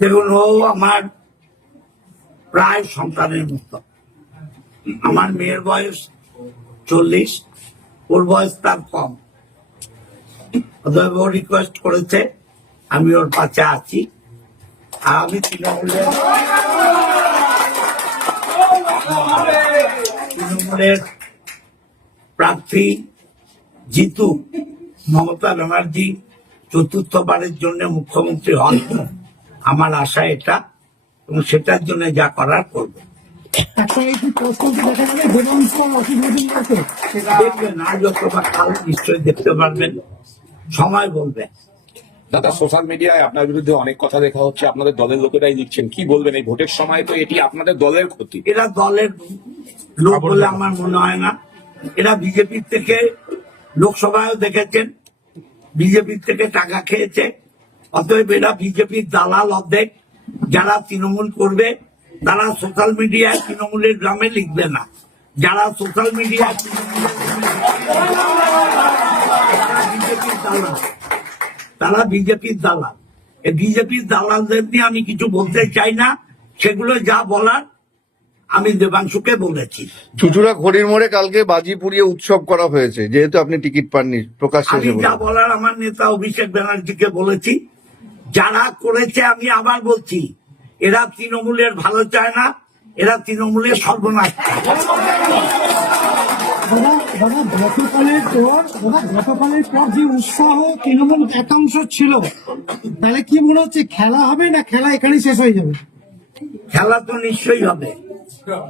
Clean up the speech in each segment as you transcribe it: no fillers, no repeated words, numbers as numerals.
দেখুন, ও আমার প্রায় সন্তানের মতো। আমার মেয়ের বয়স 40, ওর বয়স তার কম। অতএব ও রিকোয়েস্ট করেছে, আমি ওর পাশে আছি। আমি তৃণমূলের প্রার্থী জিতু মমতা ব্যানার্জি চতুর্থবারের জন্য মুখ্যমন্ত্রী হন, আমার আশা এটা, এবং সেটার জন্য যা করার করব। দেখবেন আজ অথবা কাল নিশ্চয়ই দেখতে পারবেন, সময় বলবে। দাদা, সোশ্যাল মিডিয়ায় আপনার বিরুদ্ধে অনেক কথা দেখা হচ্ছে, আপনাদের দলের লোকেরাই লিখছেন, কি বলবেন? এই ভোটের সময় তো এটি আপনাদের দলের ক্ষতি। এরা দলের লোক বলে আমার মনে হয় না। এরা বিজেপির থেকে, লোকসভায় দেখেছেন, বিজেপির থেকে টাকা খেয়েছে। অতএব এরা বিজেপির দালাল অর্ধেক। যারা তৃণমূল করবে তারা সোশ্যাল মিডিয়ায় তৃণমূলের গ্রামে লিখবে না। যারা সোশ্যাল মিডিয়ায় বিজেপির দালাল, তারা বিজেপির দালাল। এই বিজেপির দালালদের নিয়ে আমি কিছু বলতে চাই না। সেগুলো যা বলার আমি দেবাংশুকে বলেছি। চুচুড়া ঘড়ির মোড়ে কালকে বাজি পুড়িয়ে উৎসব করা হয়েছে, যেহেতু আপনি টিকিট পাননি প্রকাশ্যে। আমি যা বলার আমার নেতা অভিষেক ব্যানার্জিকে বলেছি। যারা করেছে, আমি আবার বলছি, এরা তৃণমূলের ভালো চায় না, এরা তৃণমূলের সর্বনাশ চায়। গতকালের পর যে উৎসাহ তৃণমূল একাংশ ছিল, তাহলে কি মনে হচ্ছে খেলা হবে না খেলা এখানেই শেষ হয়ে যাবে? খেলা তো নিশ্চয়ই হবে।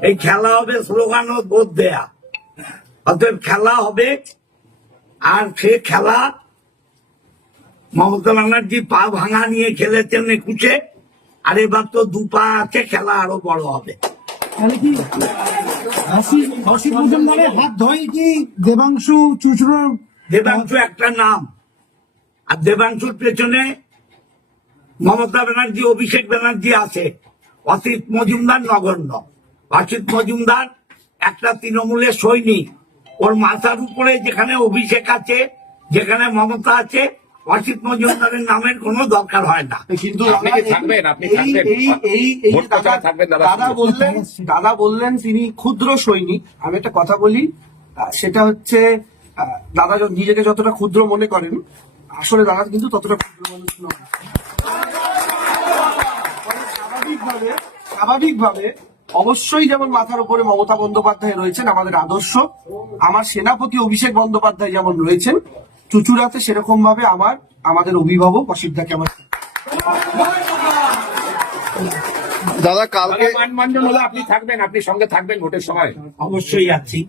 এই খেলা হবে স্লোগান ও ভোট দেয়া। অতএব খেলা হবে। আর সে খেলা মমতা ব্যানার্জি পা ভাঙা নিয়ে খেলেছেন 21-এ, আর এবার তো 2 পা আছে, খেলা আরো বড় হবে। তাহলে কি অসিত মজুমদারের হাত ধরে কি দেবাংশু চুচুড়োর? দেবাংশু একটা নাম, আর দেবাংশুর পেছনে মমতা ব্যানার্জি, অভিষেক ব্যানার্জি আছে। অসিত মজুমদার নগণ্য। অসিত মজুমদার একটা তৃণমূলের সৈনিক। ওর মাথার উপরে যেখানে অভিষেক আছে, যেখানে মমতা আছে, অসিত মজুমদারের নামের কোনো দরকার হয় না। কিন্তু দাদা বললেন তিনি ক্ষুদ্র সৈনিক। আমি একটা কথা বলি, সেটা হচ্ছে দাদা নিজেকে যতটা ক্ষুদ্র মনে করেন, আসলে দাদা কিন্তু ততটা ক্ষুদ্র মানুষ নয়। স্বাভাবিকভাবে অবশ্যই যেমন মাথার উপরে মমতা বন্দ্যোপাধ্যায় রয়েছেন আমাদের আদর্শ, আমার সেনাপতি অভিষেক বন্দ্যোপাধ্যায় যেমন রয়েছেন চুচুড়াতে, সেরকম ভাবে আমাদের অভিভাবক অসিতদাকে আমার। দাদা, কালকে মানবন্ধন হলে আপনি থাকবেন, আপনি সঙ্গে থাকবেন ভোটের সময়? অবশ্যই আছি।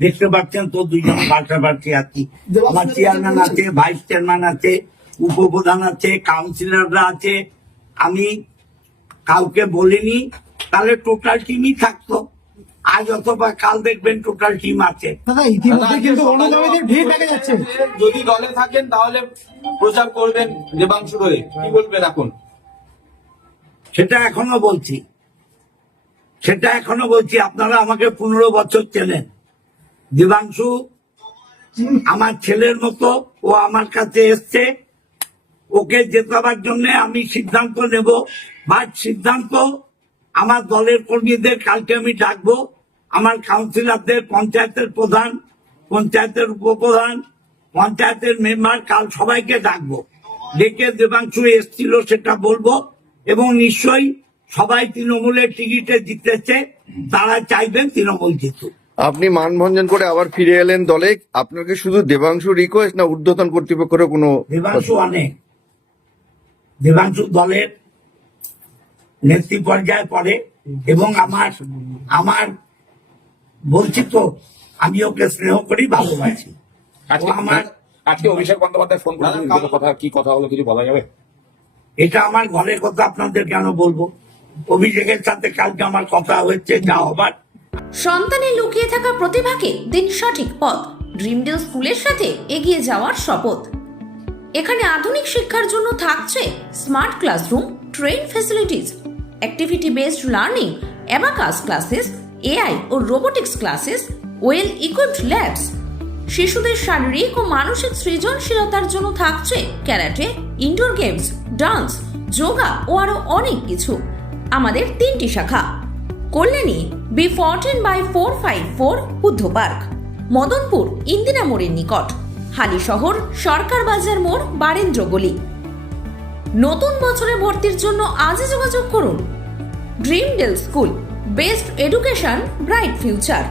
দেখতে পাচ্ছেন তো, 2 জন পাল্টাপাল্টি আছি। আমার চেয়ারম্যান আছে, ভাইস চেয়ারম্যান আছে, উপপ্রধান আছে, কাউন্সিলররা আছে। আমি কাউকে বলিনি, তাহলে টোটাল টিমই থাকতো। আজ অথবা কাল দেখবেন টোটাল টিম আছে। দাদা, ইতিমধ্যে কিন্তু অনুগামীদের ভিড় দেখা যাচ্ছে। যদি দলে থাকেন তাহলে প্রচার করবেন দেবাংশু হয়ে, কি বলবেন এখন? সেটা এখনো বলছি। আপনারা আমাকে 15 বছর চেনেন। দেবাংশু আমার ছেলের মতো। ও আমার কাছে এসছে। ওকে জেতাবার জন্য আমি সিদ্ধান্ত নেব, বাট সিদ্ধান্ত আমার দলের কর্মীদের কালকে আমি ডাকবো। আমার কাউন্সিলরদের, পঞ্চায়েতের প্রধান, পঞ্চায়েতের উপপ্রধান, পঞ্চায়েতের মেম্বার, কাল সবাইকে ডাকবো। ডেকে দেবাংশু এসছিল সেটা বলবো। এবং নিশ্চয়ই সবাই তৃণমূলের টিকিটে জিতেছে, তারা চাইবেন তৃণমূল জিতুক। আপনি মানভঞ্জন করে আবার ফিরে এলেন দলে। আপনাকে শুধু দেবাংশু রিকোয়েস্ট না ঊর্ধ্বতন কর্তৃপক্ষেরও কোনো? দেবাংশু অনেক। দেবাংশু দলের নেতৃ পর্যায়ে পড়ে, এবং আমার বলছি তো, আমি ওকে স্নেহ করি, ভালোবাসি। আজকে অভিষেক বন্দ্যোপাধ্যায় ফোন করে কি কথা হলো, কিছু বলা যাবে? এটা আমার ঘরের কথা, আপনাদের কেন বলবো? অভিষেকের সাথে কালকে আমার কথা হয়েছে, যা হবার। সন্তানের লুকিয়ে থাকা প্রতিভাকে দিন সঠিক পথ। ড্রিমডেল স্কুলের সাথে এগিয়ে যাওয়ার শপথ। এখানে আধুনিক শিক্ষার জন্য থাকছে smart classroom, train facilities, activity based learning, abacus classes, AI ও robotics classes, well equipped labs. শিশুদের শারীরিক ও মানসিক সৃজনশীলতার জন্য থাকছে karate, indoor games, dance, yoga ও আরো অনেক কিছু। আমাদের 3টি শাখা: কল্যাণী B14/454 বুদ্ধ পার্ক, মদনপুর ইন্দিরা মোড়ের নিকট, হালিশহর সরকার বাজার মোড় বারেন্দ্র গলি। নতুন বছরে ভর্তির জন্য আজই যোগাযোগ করুন। Dreamdale school, best education, bright future.